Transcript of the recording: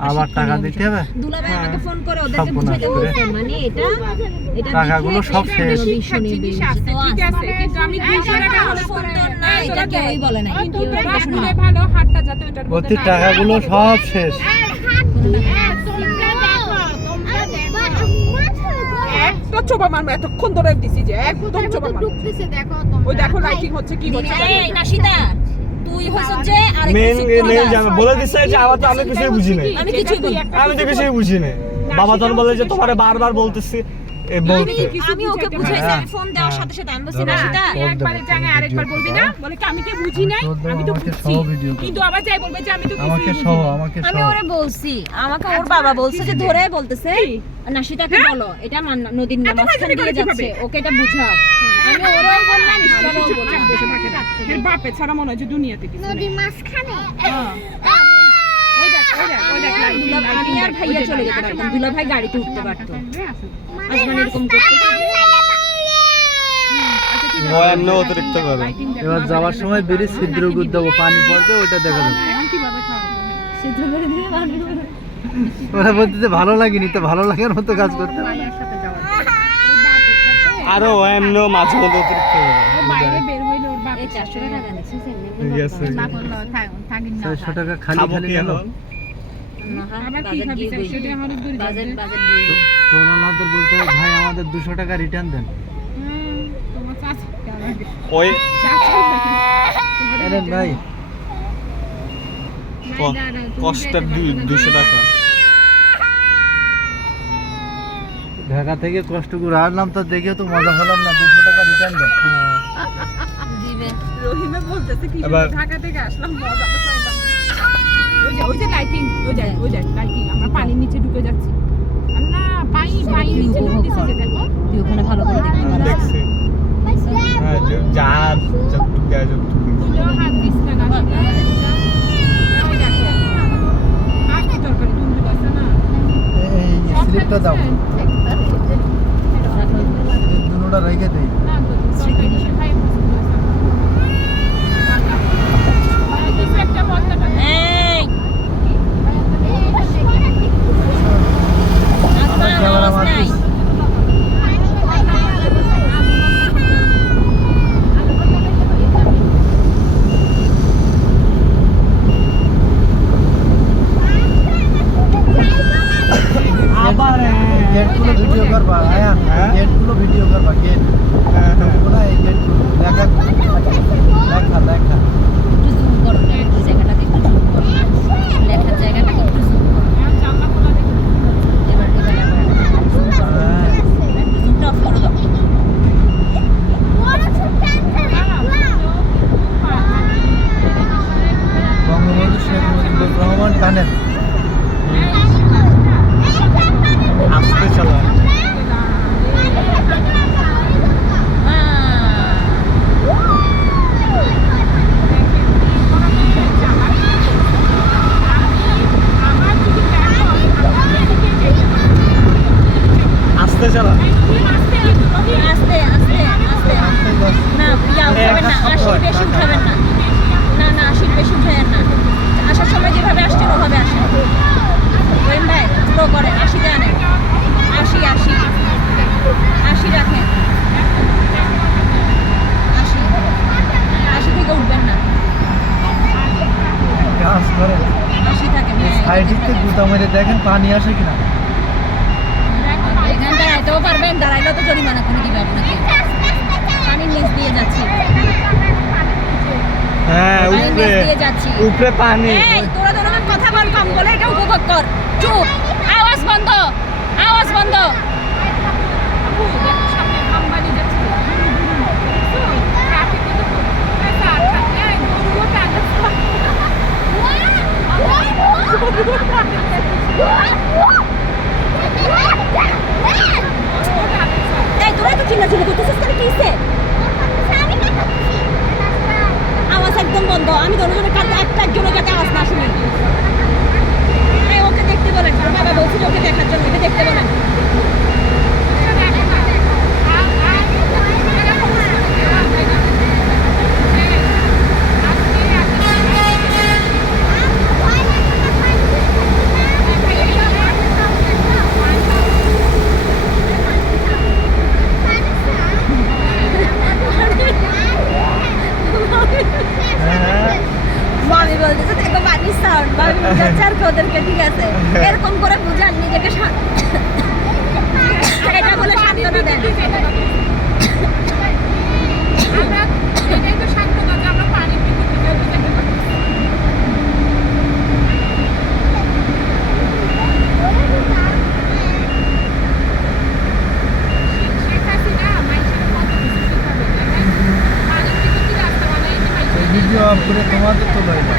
আবার টাকা দিতে হবে। টাকাগুলো সব শেষ। টাকাগুলো সব শেষ। চোপা মারবো এতক্ষণ ধরে দিছি যে একদম চোপা মারবো। ওই দেখো লাইটিং হচ্ছে কি হচ্ছে। এই নাশিদা তুই হইছস যে আরেক মেন জানা বলে দিছে যে আবার তো আমি কিছুই বুঝি না। আমি কিছুই বলি আমি তো কিছুই বুঝি না। বাবা তখন বলে যে তোমারে বারবার বলতেছি আমি ওকে বুঝাইছি আমি ফোন দেওয়ার সাথে সাথে আমি বলছি নাশিদা একবারে জায়গায় আরেকবার বলবি না বলে কি আমি কি বুঝি নাই আমি তো বুঝছি কিন্তু আবার যাই বলবে যে আমি তো আমাকে কিছুই সহ বুঝি আমাকে আমি ওরে বলছি আমাকে ওর বাবা বলছে যে ধরে বলতেছে নাশিদাকে বলো এটা নদীর মাঝখান দিয়ে যাচ্ছে ওকে এটা বুঝাও আমি ওরাও বললাম ঈশ্বরও বললাম এর বাপে ছাড়া মনে হয় যে দুনিয়াতে কিছু নদীর মাঝখানে ওই দেখ আমি আর ভাইয়া চলে যেতে পারতাম দুলা ভাই গাড়িতে উঠতে পারতো আসমান এরকম করতে ভয়ান্য অতিরিক্ত করে। এবার যাওয়ার সময় বেরিয়ে ছিদ্র গুদ দেবো, পানি পড়বে ওইটা দেখা যাবে। ছিদ্র করে দিলে পানি পড়বে। ওরা বলতে ভালো লাগেনি তো ভালো লাগার মতো কাজ করতে আরো এমন মাঝে মধ্যে অতিরিক্ত করে। বাইরে বের হইলো ওর বাপ এই 400 টাকা নিছিস ঠিক আছে। না বললো থাকি না 600 টাকা খালি খালি গেল। আবার কি খাবি 400 টাকা হলো দূর বাজেট যাবে দিয়ে তো ওনাদের বলতে হবে ভাই আমাদের 200 টাকা রিটার্ন দেন। তোমার চাচা ওই আরে ভাই কষ্টের 200 টাকা ঢাকা থেকে কষ্ট করে আসলাম তো দেখে তো মজা হলাম না, 200 টাকা রিটার্ন দেন। দিবে রহিমে বলতেছে কি এবার- ঢাকা থেকে আসলাম মজা তো পাইলাম ওই যে লাইটিং ওই যে লাইটিং আমরা পানির নিচে ঢুকে যাচ্ছি আল্লাহ পানি নিচে ঢুকতেছে যে দেখো তুই ওখানে ভালো করে দেখতে আমি পারিস দেখছি। হ্যাঁ যা যতটুকু দেয় যতটুকু। তুইও হাত দিস না না ওই দেখো আর কি তরকারি তুমি বলছো না এই স্লিপটা দাও, দুটোটা রেখে দেই। না তরকারি সে খাই কিছু একটা বলতে এই আবার ক্যামেরা মারছিস। আবার গেটগুলো ভিডিও করবা আয়ান, গেটগুলো ভিডিও করবা, গেট ওগুলো এই গেটগুলো লেখা একটু জুম করো এই জায়গাটাকে একটু জুম করো লেখার জায়গাটাকে একটু জুম করো জানলা খোলা দেখো এবার জুম করো একটু জুমটা অফ করে দাও বঙ্গবন্ধু শেখ মুজিবুর রহমান টানেল। আস্তে চালা। আস্তে চালা। আস্তে আস্তে আস্তে না ইয়া উঠাবেন না 80 বেশি উঠাবেন না না না 80 বেশি উঠাবেন না আসার সময় যেভাবে আসছেন ওভাবে আসেন ওয়েন ভাই স্লো করে 80 তে আনেন 80 রাখেন 80 থেকে উঠবেন না কাজ করে 80 থাকেন সাইডে গুতা মেরে দেখেন পানি আসে কিনা। এখান দাঁড়াইতেও পারবেন দাঁড়াইলেও তো জরিমানা করে দিবে আপনাকে পানির নিচ দিয়ে যাচ্ছি হ্যাঁ পানির উপরে নিচ দিয়ে যাচ্ছি উপরে পানি। এই তোরা তোরা কথা বল কম বলে এটা উপভোগ কর চুপ আওয়াজ বন্ধ সামনে আম্বানি যাচ্ছে ট্রাফিক তো এই তোরা তো চিল্লাচিল্লি করতেছিস কেন কি হইছে আওয়াজ একদম বন্ধ আমি দোনোজনের কাছে একজনের কাছে আওয়াজ না শুনি এই ওকে দেখতে বলেন ওর বাবা বলছিল ওকে দেখার জন্য ওকে দেখতে বলেন ওদেরকে, ঠিক আছে? এরকম করে বুঝান নিজেকে এটা বলে সান্ত্বনা দেন। আমরা এটাই তো সান্ত্বনা যে আমরা পানির ভিতর যেতে পারি। শেখ হাসিনা মানুষের কত কিছু শিখাবে, তাই না? পানির ভিতর কি রাস্তা বানাই যে মানুষের ভিডিও অফ করে তোমাদের তো লয় না